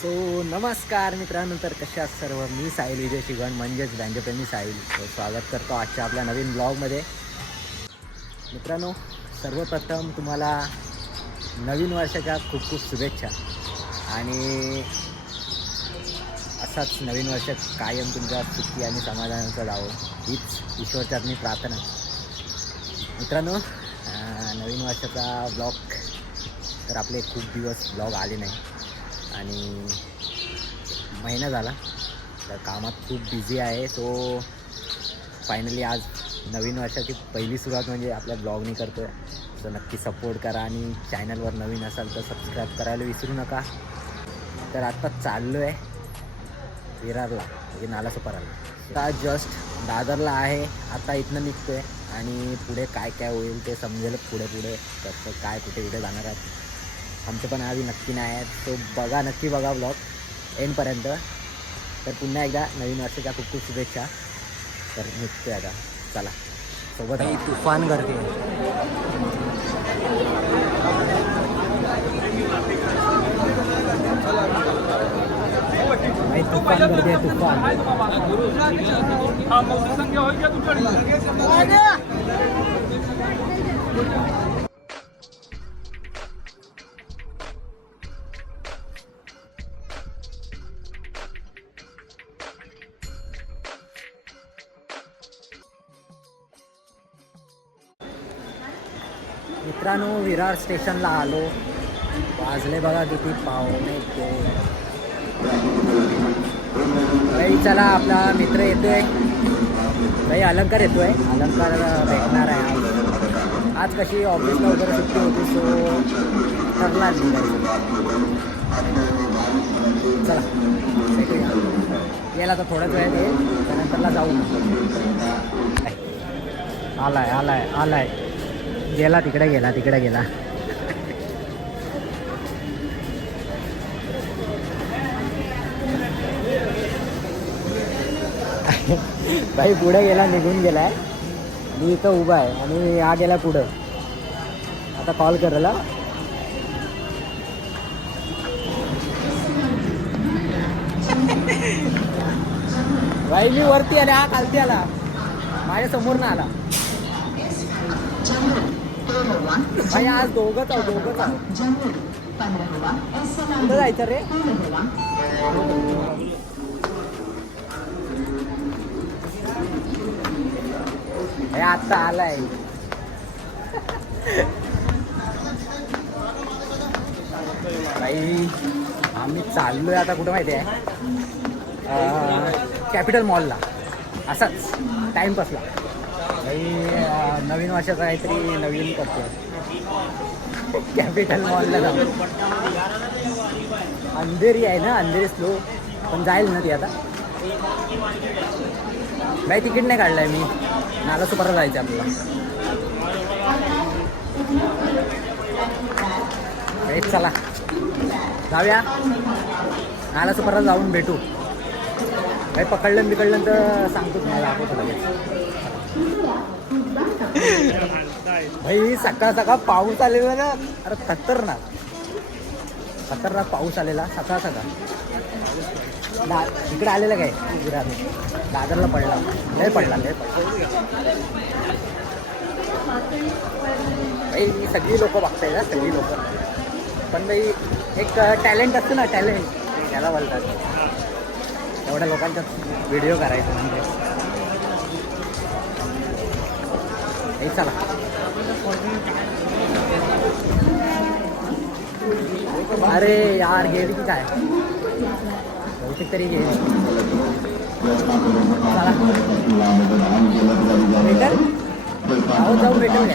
So नमस्कार मित्रांनो तर कशा सर्व? मी साहिल विजय शिगण म्हणजेच बँजोप्रेमी साहिल. सो स्वागत करतो आजच्या आपल्या नवीन ब्लॉगमध्ये. मित्रांनो सर्वप्रथम तुम्हाला नवीन वर्षाच्या खूप खूप शुभेच्छा. आणि असाच नवीन वर्ष कायम तुमच्या सुखी आणि समाधानाचं जावं. हीच ईश्वरचरणी प्रार्थना. मित्रांनो नवीन वर्षाचा ब्लॉग तर आपले खूप दिवस ब्लॉग आले नाही. आणि महिना झाला. तर कामात खूप बिझी आहे. सो फायनली आज नवीन वर्षाची पहिली सुरुवात म्हणजे आपल्या ब्लॉगनी करतो आहे सो नक्की सपोर्ट करा आणि चॅनलवर नवीन असाल तर सबस्क्राईब करायला विसरू नका. तर आत्ता चाललो आहे विरारला. म्हणजे नालासोपाराला. आता जस्ट दादरला आहे. आता इथनं निघतो आहे आणि पुढे काय काय होईल ते समजेल पुढे पुढे कसं काय कुठे कुठे जाणार आहेत आमचं पण आधी नक्की नाही आहेत. तो बघा नक्की बघा ब्लॉग एंडपर्यंत तर पुन्हा एकदा नवीन वर्षाच्या खूप खूप शुभेच्छा. तर निघतोय आता. चला. सोबत ही तुफान गर्दी आहे. तुफान गर्दी आहे तुफान. विरार स्टेशनला आलो. वाजले बघा किती पाहुणे दोन. भाई चला आपला मित्र येतोय. भाई अलंकार येतोय. अलंकार भेटणार आहे आज. कशी ऑफिसला वगैरे सुट्टी होती सो ठरला चला गेला तर थोड्याच वेळात येईल त्यानंतरला जाऊ. आलाय आलाय आलाय. गेला तिकडे गेला तिकडे गेला. भाई पुढे गेला निघून गेलाय. मी इथं उभा आहे आणि हा गेला पुढं. आता कॉल करेल भाई मी वरती आले हा खालती आला. माझ्यासमोर ना आला. भाई आज दोघंच आहो दोघंच आहो कुठं जायचं रे? हे आता आलाय. भाई आम्ही चाललोय आता कुठं माहिती आहे? कॅपिटल मॉलला असाच टाइमपासला भाई नवीन वर्षाचं काहीतरी नवीन करतो कॅपिटल मॉलला जाऊ अंधेरी आहे ना अंधेरी स्लो पण जाईल ना ती आता. नाही तिकीट नाही काढलंय मी. नाला सुपारा जायचं आपल्याला. हे चला. जाऊया. नाला सुपारा जाऊन भेटू. काही पकडलं बिकडलं तर सांगतो तुम्हाला दाखवतो लगेच. भाई सकाळ सकाळ पाऊस आलेला ना अरे खतरनाक. खतरनाक पाऊस आलेला सकाळ सकाळ. दा इकडे आलेला काय? विरार दादरला पडला. लय पडला लय पडला. भाई ही सगळी लोक बघताय ना सगळी लोक. पण भाई एक टॅलेंट असतं ना टॅलेंट. त्याला बोलतात. एवढ्या लोकांचा व्हिडिओ करायचा म्हणजे. हे चला. अरे यार गेली की काय? बहुतेक तरी गेली चला. जाऊ जाऊ भेटेल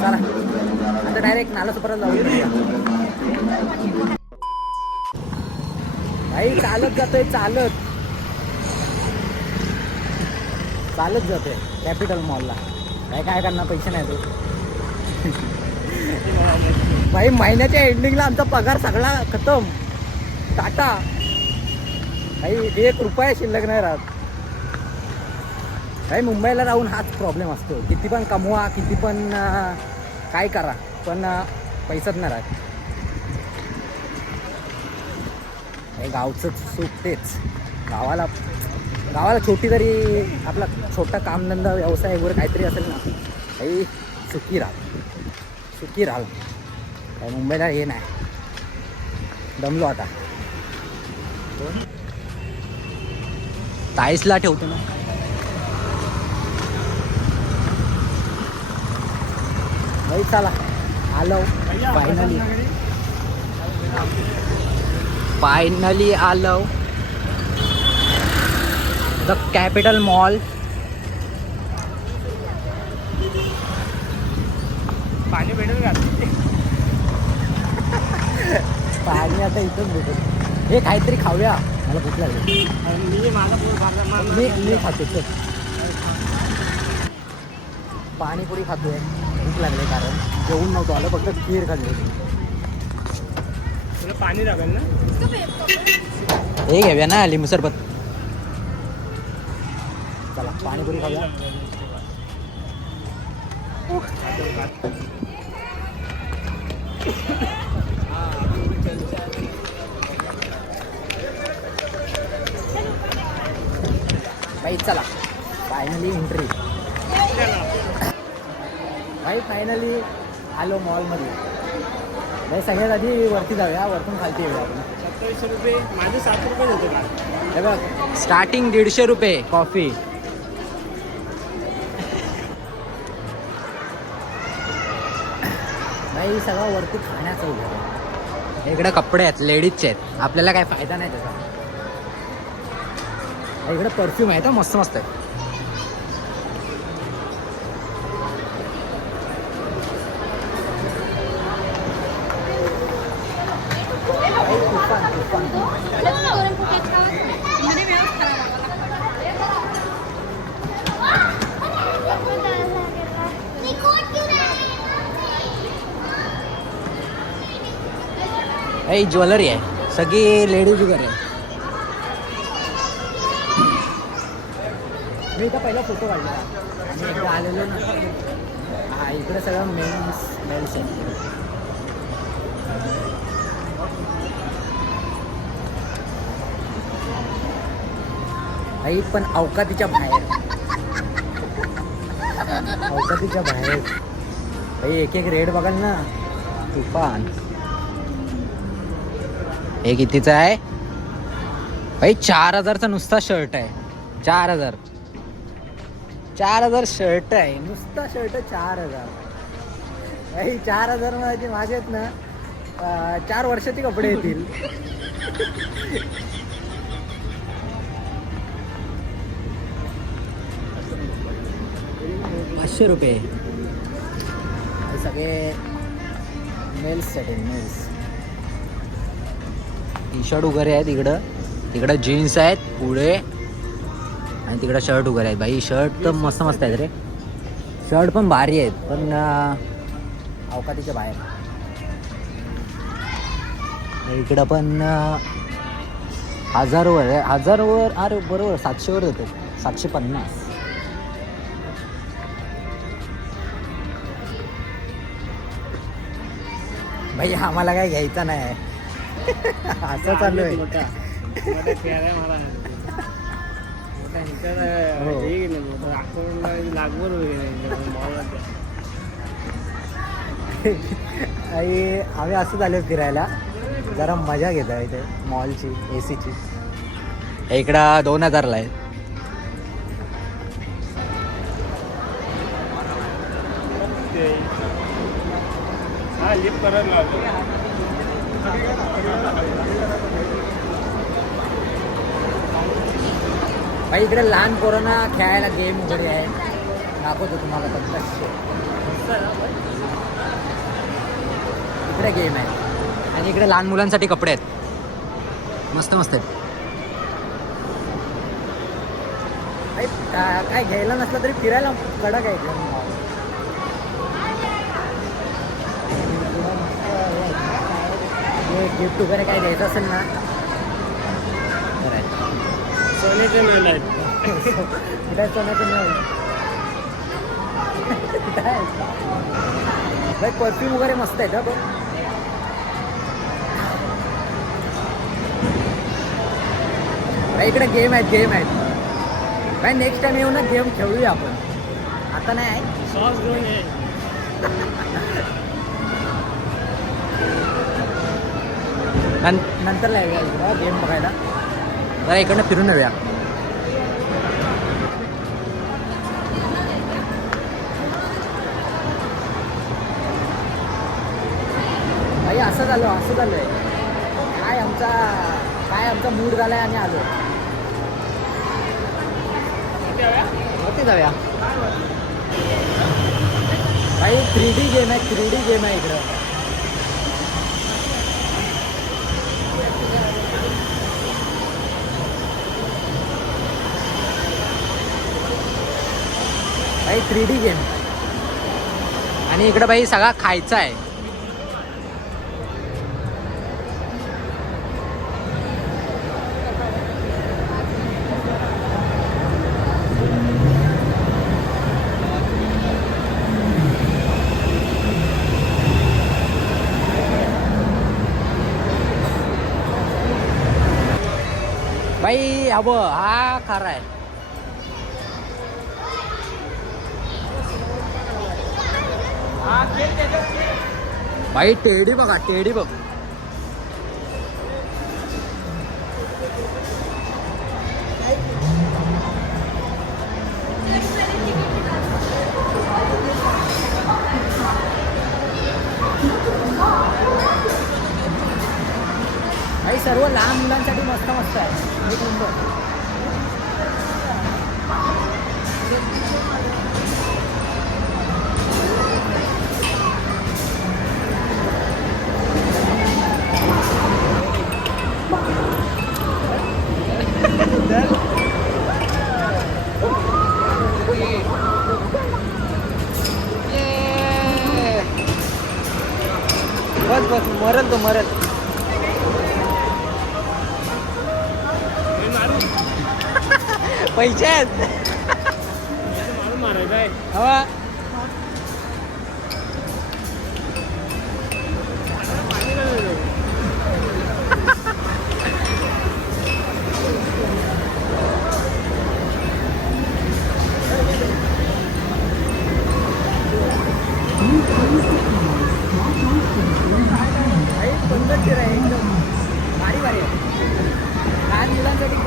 चला. आता डायरेक्ट नाला परत जाऊ. भाई चालत जातोय चालत. चालत जाते कॅपिटल मॉलला काय काय करणार? पैसे नाही तो भाई महिन्याच्या एंडिंगला आमचा पगार सगळा खतम. टाटा. भाई एक रुपया शिल्लक नाही राहत. काही मुंबईला राहून हाच प्रॉब्लेम असतो. किती पण कमवा किती पण काय करा पण पैसाच नाही राहत. हे गावचं सुख तेच. गावाला गावाला छोटी तरी आपला छोटा कामधंदा व्यवसाय वगैरे काहीतरी असेल ना काही सुखी राहा. सुखी राहा. काय मुंबईला हे नाही. दमलो आता. ताईसला ठेवतो ना. भाई चला. आलो. फायनली फायनली आलो. The capital mall. पाणी भेटेल का पाणी आता इथंच भेटेल हे काहीतरी खाऊया. मला भूक लागली. मी मी मी खातो चल. पाणीपुरी खातोय. भूक लागले कारण. जेवून नव्हतो आलं फक्त खीर खाल्ली होती. तुला पाणी लागेल ना? हे घेऊया ना लिंबू सरबत. पाणीपुरी खाऊया. बाई चला. फायनली एंट्री भाई फायनली आलो मॉलमध्ये भाई सगळ्यात आधी वरती जाऊया. वरतून खालती येऊया आपण. सत्तावीसशे रुपये. माझे सात रुपये होते हे बघ स्टार्टिंग दीडशे रुपये कॉफी काही सगळं वरती खाण्याचं उभं आहे. इकडे कपडे आहेत लेडीजचे आहेत. आपल्याला काय फायदा नाही त्याचा. इकडे परफ्यूम आहे तर मस्त मस्त आहे भाई, तुफान, तुफान. ही ज्वेलरी आहे. सगळी लेडीज वगैरे आहे. मी इथं पहिला फोटो काढला. आणि आलेलो ना हा इकडे सगळं मेन्स मेन्स आहे. आई पण अवकातीच्या बाहेर. अवकातीच्या बाहेर. एक एक रेड बघाल ना. तुफान. हे कितीचं आहे? भाई चार हजारचा नुसता शर्ट आहे. चार हजार. चार हजार शर्ट आहे. नुसता शर्ट चार हजार. भाई चार हजार माझे माझेत ना. चार वर्षाचे कपडे येतील. पाचशे रुपये. हे सगळे मेल्ससाठी मेल्स टी शर्ट वगैरे आहेत इकडं. तिकडं जीन्स आहेत पुढे आणि तिकडं शर्ट वगैरे आहेत. बाई शर्ट तर मस्त मस्त आहेत रे. शर्ट पण भारी आहेत पण अवकाटीच्या अवकातीच्या बाहेर. इकडं पण हजारवर आहे. हजारवर अरे बरोबर सातशेवर देतात सातशे पन्नास. भाई आम्हाला काय घ्यायचं नाही. असं चालू आहे. हो. हे अकोला लागवड आणि आम्ही असं झालो फिरायला. जरा मजा घेत आहे इथे मॉलची ए सीची इकडं दोन हजारला आहे. हा लिफ्ट करायला लागलो भाई इकडे लहान पोरांना खेळायला गेम वगैरे आहे. दाखवतो तुम्हाला पण इकडे गेम आहे. आणि इकडे लहान मुलांसाठी कपडे आहेत. मस्त मस्त आहेत. भाई, काय घ्यायला नसलं तरी फिरायला कडक आहे गिफ्ट वगैरे काय द्यायचं असेल ना. सोन्याचे कुठं आहे? भाई परफ्यूम वगैरे मस्त आहे का बघ. भाई इकडे गेम आहेत गेम आहेत. भाई नेक्स्ट टाइम येऊ ना गेम खेळूया आपण. आता नाही आहे. सॉस घेऊन नंतर नं- गेम बघायला. जरा इकडनं फिरून येऊया. भाई असं झालं असं झालंय. काय आमचा काय आमचा मूड झालाय आणि आलो. होते जाऊया. भाई थ्री डी गेम आहे थ्री डी गेम आहे इकडं. Three D game. आणि इकडं भाई सगळा खायचा आहे. भाई अब हा खरा आहे. भाई टेडी बघा टेडी बघ. भाई सर्व लहान मुलांसाठी मस्त मस्त आहे. एक नंबर. बस बस मरल तो मरल मी मारू पैसे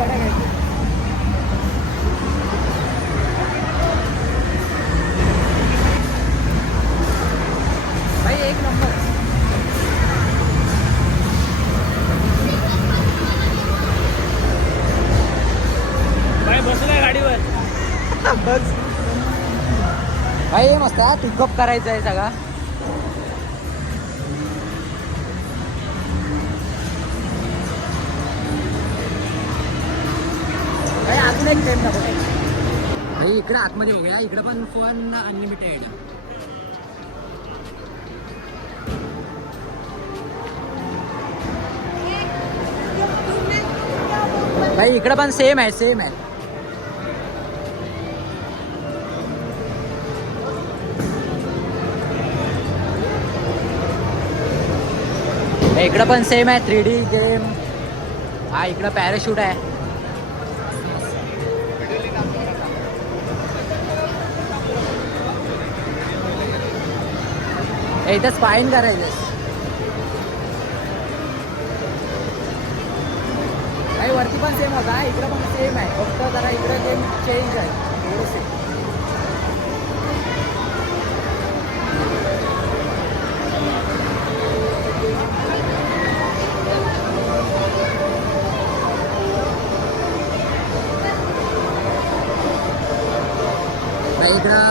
बस भाई मस्त हा पिकअप करायचं आहे सगळा. भाई, इकडे आतमध्ये फ़ोन अनलिमिटेड भाई सेम आहे सेम आहे. इकडं सेम आहे थ्री डी गेम हा, इकडं पॅराशूट आहे. इथं स्पाईन करायचं काही वरती पण सेम होता. इकडं पण सेम आहे. फक्त जरा इकडं गेम चेंज आहे. थोडेसे. नाही इकडं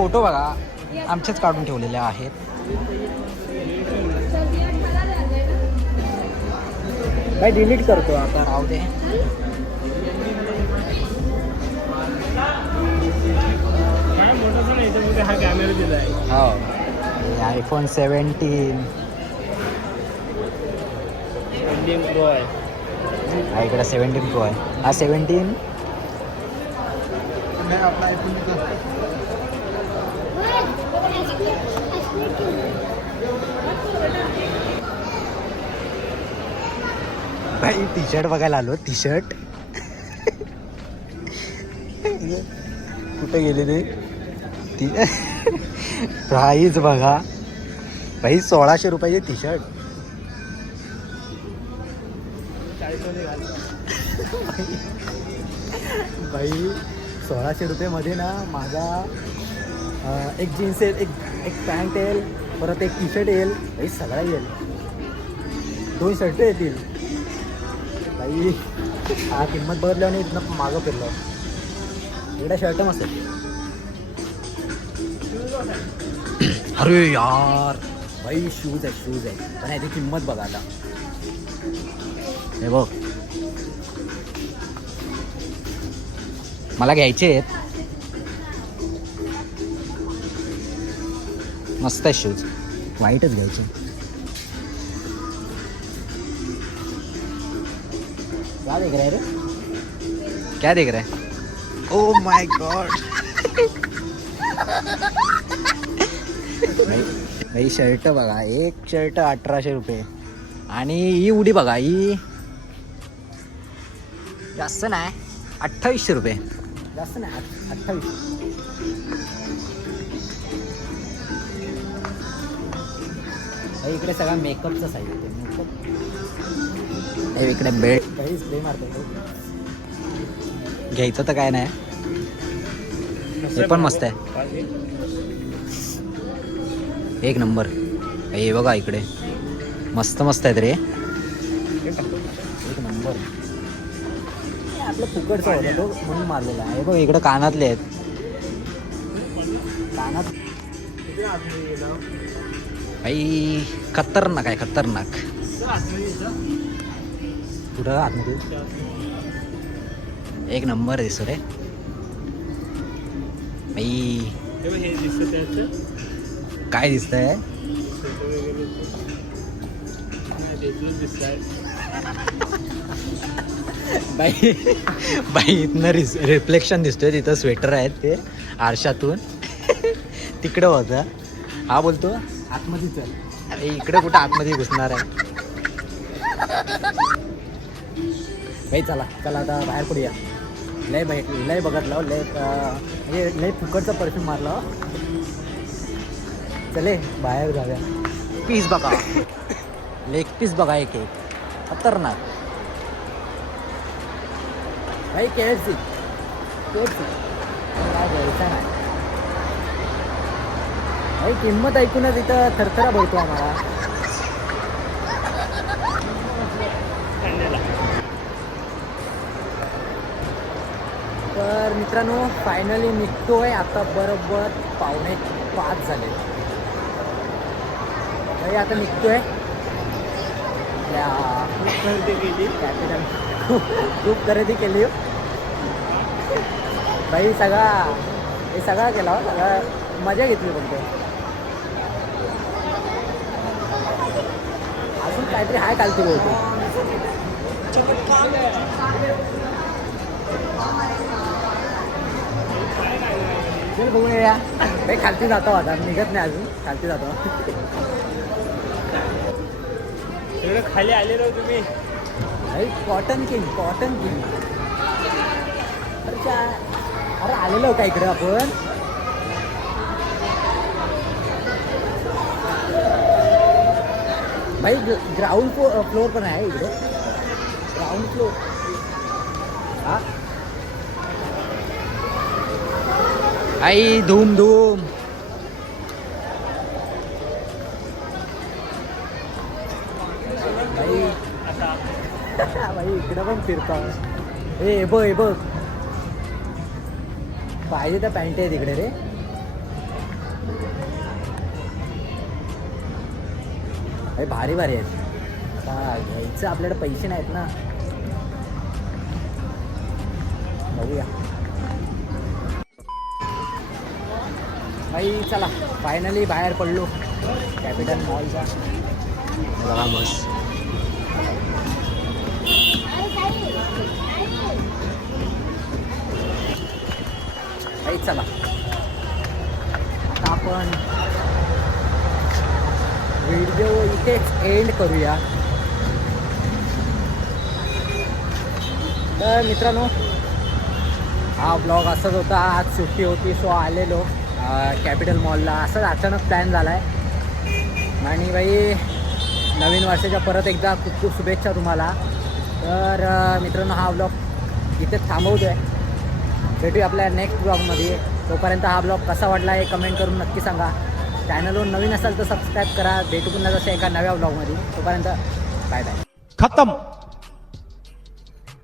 फोटो बघा. आमचेच काढून ठेवलेले आहेत. काही डिलीट करतो आता. राहू दे. काय हा. हो आयफोन सेवन्टीन इंडियन प्रो आहे. हा इकडे सेवन्टीन प्रो आहे. हा सेवन्टीन भाई टी शर्ट बघायला आलो. टी शर्ट कुठे गेले ते? टी प्राईज बघा. भाई सोळाशे रुपयाचे टी शर्ट भाई बाई सोळाशे रुपयेमध्ये ना माझा एक जीन्स येईल एक एक पॅन्ट येईल परत एक टी शर्ट येईल. बाई सगळा येईल. दोन शर्ट येतील. बाई हा किंमत बदलली आणि इथनं मागं फिरलो. एवढा शर्ट मस्त. अरे यार. भाई शूज आहे शूज आहे. पण याची किंमत बघा आता. हे बघ. मला घ्यायचे आहेत. मस्त आहे शूज वाईटच घ्यायचे. देख रहा है? रे क्या देख रहा है? ओ माय गॉड भाई शर्ट बघा एक शर्ट अठराशे रुपये. आणि ही उडी बघा ही जास्त नाही अठ्ठावीसशे रुपये. जास्त नाही अठ- अठ्ठावीस. भाई इकडे सगळा मेकअपचा साईड मेकअप इकडे बेल्ट काही स्प्रे मारतो घ्यायचं तर काय नाही. हे पण मस्त आहे. एक नंबर. हे बघा इकडे. मस्त मस्त आहेत रे. एक नंबर. आपलं फुकटचा होता तो म्हणून मारलेला आहे. बघ इकडे कानातले आहेत. कानात आई खतरनाक आहे खतरनाक. कुठं आतमध्ये. एक नंबर दिसतो रे. त्याचं काय दिसतंय? दिसत आहे बाई बाई इथनं रिस रिफ्लेक्शन दिसतोय तिथं स्वेटर आहेत ते आरशातून. तिकडं होतं. हा बोलतो? आतमध्ये चल. अरे इकडे कुठं आतमध्ये घुसणार आहे? बाई चला चला आता बाहेर पडूया. लय बाई लय बघितलं लय म्हणजे लय फुकटचा परफ्यूम मारलं हो. चले बाहेर जाऊया. पीस बघा. लेग पीस बघा एक एक. खतरनाक. भाई K F C K F C काय नाही. भाई किंमत ऐकूनच इथं थरथरा भरतो आम्हाला. तर मित्रांनो फायनली निघतोय आता बरोबर पावणे पाच झाले. भाई आता निघतोय. आपल्या खरेदी केली कॅपिटल खूप खरेदी केली. बाई सगळा हे सगळा केला हो, सगळा मजा घेतली फक्त. अजून काहीतरी हाय कालती होतो चल बघूया बाई खालती जातो आता. निघत नाही अजून. खालती जातो. एवढं खाली आले राव तुम्ही. भाई कॉटन किंग कॉटन किंग अरे अरे आलेलो का इकडे आपण? भाई ग्राउंड फ्लोअर पण आहे इकडे. ग्राउंड फ्लोअर आई धूम धूम. भाई इकडं पण फिरता ए बघ हे बघ. पाहिजे त्या पॅन्ट आहे तिकडे रे. अरे भारी भारी आहेत. आता घ्यायचं आपल्याकडे पैसे नाहीत ना. बघूया. भाई चला फायनली बाहेर पडलो. कॅपिटल मॉलचा बघा बस भाई चला. आता आपण व्हिडिओ इथेच एंड करूया. तर मित्रांनो हा ब्लॉग असंच होता. आज सुट्टी होती सो आलेलो. कॅपिटल मॉलला असंच अचानक प्लॅन झाला आहे आणि बाई नवीन वर्षाच्या परत एकदा खूप खूप शुभेच्छा तुम्हाला. तर मित्रांनो हा ब्लॉग इथेच थांबवतो आहे भेटूया आपल्या नेक्स्ट ब्लॉगमध्ये तोपर्यंत हा ब्लॉग कसा वाटला हे कमेंट करून नक्की सांगा. चॅनलवर नवीन असाल तर सबस्क्राईब करा. भेटू पुन्हा जसं एका नव्या ब्लॉगमध्ये तोपर्यंत बाय बाय खतम.